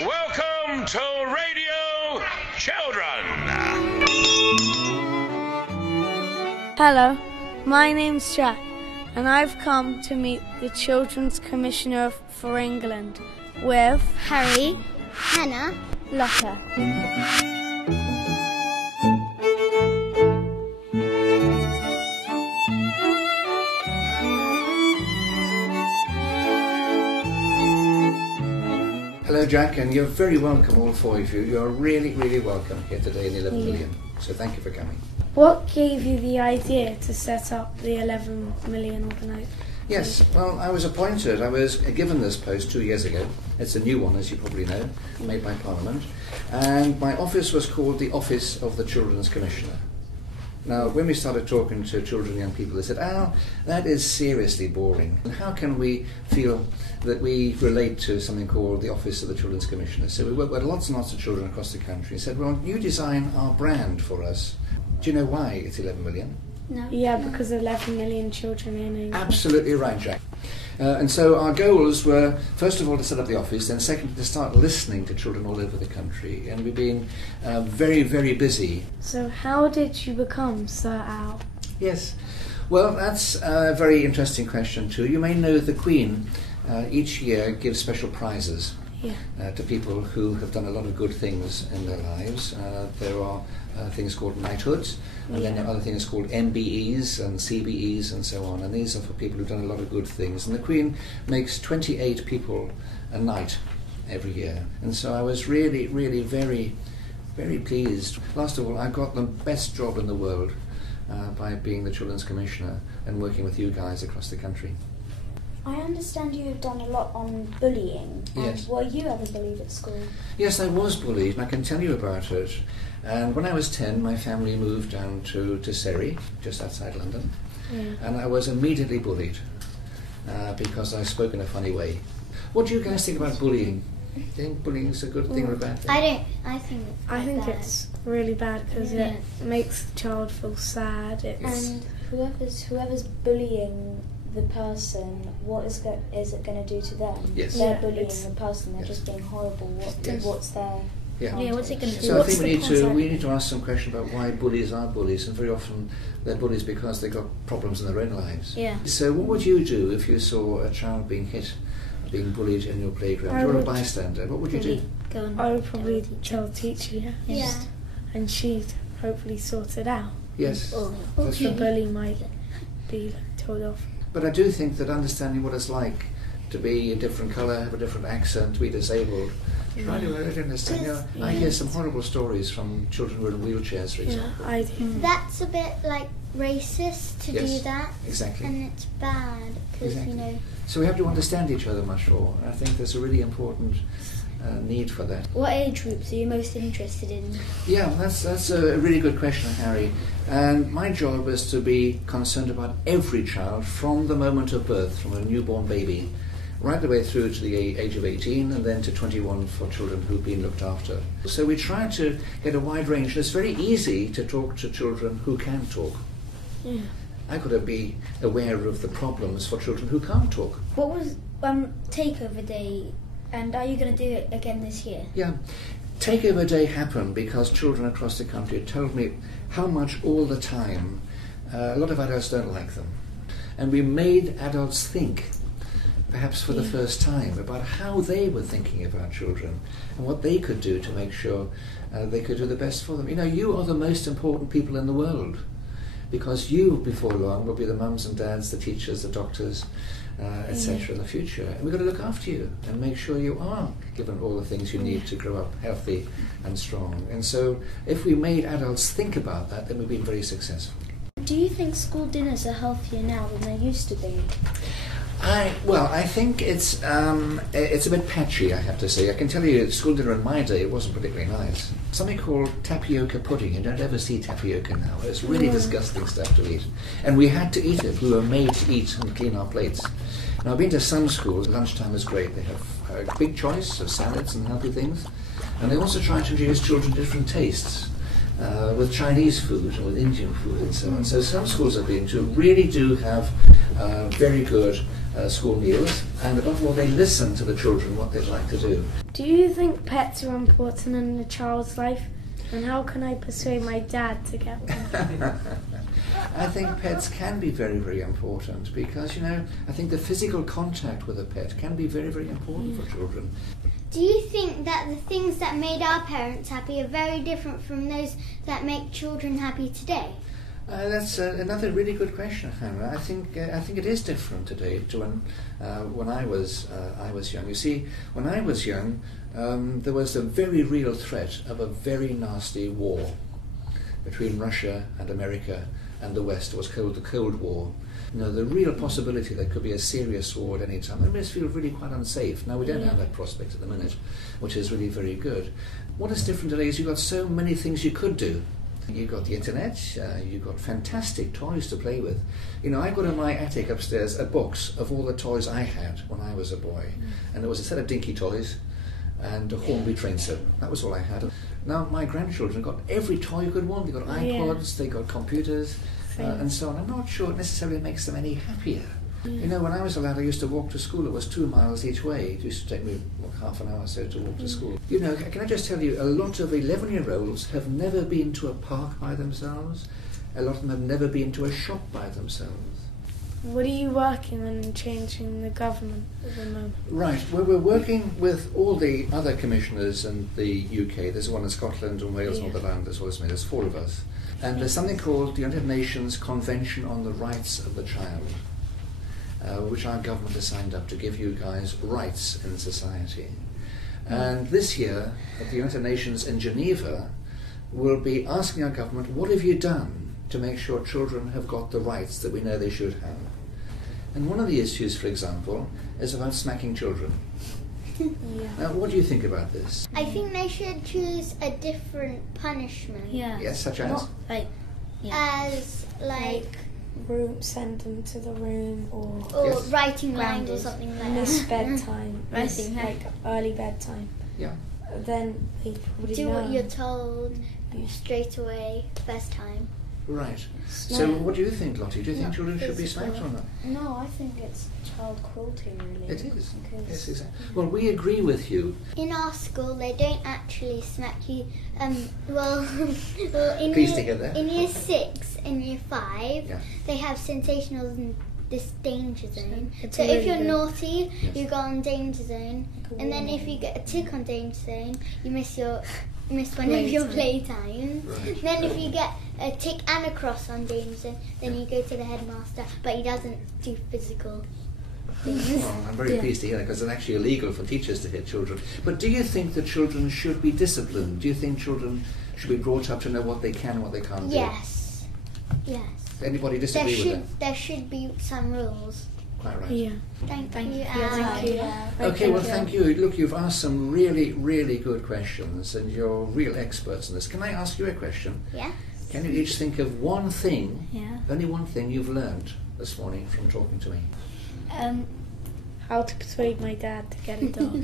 Welcome to Radio Children. Hello, my name's Jack, and I've come to meet the Children's Commissioner for England with Harry, Hannah, Lotta. Hello Jack, and you're very welcome, all four of you. You're really, really welcome here today in the 11 million. So thank you for coming. What gave you the idea to set up the 11 million organisation? Yes, well, I was appointed. I was given this post 2 years ago. It's a new one, as you probably know, made by Parliament. And my office was called the Office of the Children's Commissioner. Now, when we started talking to children and young people, they said, "Oh, that is seriously boring. And how can we feel that we relate to something called the Office of the Children's Commissioner?" So we worked with lots and lots of children across the country and said, "Well, you design our brand for us." Do you know why it's 11 million? No. Yeah, because 11 million children in England. Absolutely right, Jack. And so our goals were, first of all, to set up the office, then second, to start listening to children all over the country. And we've been very, very busy. So how did you become Sir Al? Yes. Well, that's a very interesting question too. You may know the Queen each year gives special prizes to people who have done a lot of good things in their lives. There are things called knighthoods, and then there are other things called MBEs and CBEs and so on, and these are for people who've done a lot of good things. And the Queen makes 28 people a knight every year, and so I was really, really very, very pleased. Last of all, I got the best job in the world by being the Children's Commissioner and working with you guys across the country. I understand you have done a lot on bullying. Yes. Were you ever bullied at school? Yes, I was bullied, and I can tell you about it. And when I was 10, my family moved down to Surrey, just outside London, and I was immediately bullied because I spoke in a funny way. What do you guys think about bullying? Do you think bullying is a good thing or a bad thing? I think It's really bad because it makes the child feel sad. And whoever's bullying the person, what is it going to do to them? Yes. They're bullying the person. They're just being horrible. What's their what's it going to do? So I think we need to ask some question about why bullies are bullies, and very often they're bullies because they've got problems in their own lives. Yeah. So what would you do if you saw a child being hit, being bullied in your playground? You're a bystander. What would you do? I would probably tell the teacher, and she'd hopefully sort it out. Yes. That's The right. bully might be told off. But I do think that understanding what it's like to be a different colour, have a different accent, to be disabled, try to really understand. I hear some horrible stories from children who are in wheelchairs, for example. I do. That's a bit like racist to do that. Exactly. And it's bad because, So we have to understand each other much more. I think there's a really important need for that. What age groups are you most interested in? Yeah, that's a really good question, Harry. And my job is to be concerned about every child from the moment of birth, from a newborn baby, right the way through to the age of 18 and then to 21 for children who've been looked after. So we try to get a wide range. It's very easy to talk to children who can talk. I've got to be aware of the problems for children who can't talk. What was Takeover Day, and are you going to do it again this year? Yeah. Takeover Day happened because children across the country told me how much all the time a lot of adults don't like them. And we made adults think, perhaps for the first time, about how they were thinking about children and what they could do to make sure they could do the best for them. You know, you are the most important people in the world because you, before long, will be the mums and dads, the teachers, the doctors, etc. in the future. And we've got to look after you and make sure you are given all the things you need to grow up healthy and strong. And so if we made adults think about that, then we've been very successful. Do you think school dinners are healthier now than they used to be? I think it's a bit patchy, I have to say. I can tell you, at school dinner in my day, it wasn't particularly nice. Something called tapioca pudding. You don't ever see tapioca now. It's really disgusting stuff to eat. And we had to eat it. We were made to eat and clean our plates. Now, I've been to some schools. Lunchtime is great. They have a big choice of salads and healthy things. And they also try to introduce children to different tastes. With Chinese food and with Indian food and so on. So some schools I've been to really do have very good school meals, and above all they listen to the children what they'd like to do. Do Do you think pets are important in a child's life? And how can I persuade my dad to get one? I think pets can be very, very important because, you know, I think the physical contact with a pet can be very, very important for children. Do you think that the things that made our parents happy are very different from those that make children happy today? That's another really good question, Hannah. I think it is different today to when I was young. You see, when I was young, there was a very real threat of a very nasty war between Russia and America and the West. It was called the Cold War. You know, the real possibility there could be a serious war at any time. It made us feel really quite unsafe. Now we don't have that prospect at the minute, which is really very good. What is different today is you've got so many things you could do. You've got the internet, you've got fantastic toys to play with. You know, I've got in my attic upstairs a box of all the toys I had when I was a boy. And there was a set of dinky toys and a Hornby train set. That was all I had. Now my grandchildren got every toy you could want. They got iPods, they got computers, and so on. I'm not sure it necessarily makes them any happier. You know, when I was a lad, I used to walk to school. It was 2 miles each way. It used to take me half an hour or so to walk to school. You know, can I just tell you, a lot of 11-year-olds have never been to a park by themselves. A lot of them have never been to a shop by themselves. What are you working on in changing the government at the moment? Right, well, we're working with all the other commissioners in the UK. There's one in Scotland and Wales, Northern Ireland, as well as me. There's 4 of us. And there's something called the United Nations Convention on the Rights of the Child, which our government has signed up to give you guys rights in society. And this year, at the United Nations in Geneva, we'll be asking our government, what have you done to make sure children have got the rights that we know they should have? And one of the issues, for example, is about smacking children. Now, what do you think about this? I think they should choose a different punishment. Yes, such as? Not As, like send them to the room or writing lines or something like miss that. bedtime, like early bedtime. Yeah. Then they probably Do know. what you're told straight away, first time. Right. So what do you think, Lottie? Do you think children should be smacked or not? No, I think it's child cruelty, really. It is. Because Yes, exactly. Well, we agree with you. In our school, they don't actually smack you. Well, in Please to get there. in year 6 and year 5, Yeah. they have sensationals in this danger zone. It's So really if you're good. naughty, Yes. you go on danger zone, and then if you get a tick on danger zone, you miss one of your playtimes. Right. Then if you get a tick and a cross on danger zone, then you go to the headmaster, but he doesn't do physical things. Well, I'm very pleased to hear that because it's actually illegal for teachers to hit children. But do you think that children should be disciplined? Do you think children should be brought up to know what they can and what they can't do? Yes. Anybody disagree with that? There should be some rules. Quite right. Yeah. Thank you. Thank Anne. you. Okay, well, thank you. Look, you've asked some really, really good questions and you're real experts in this. Can I ask you a question? Yeah. Can you each think of one thing, Yeah. only one thing you've learned this morning from talking to me? How to persuade my dad to get a dog.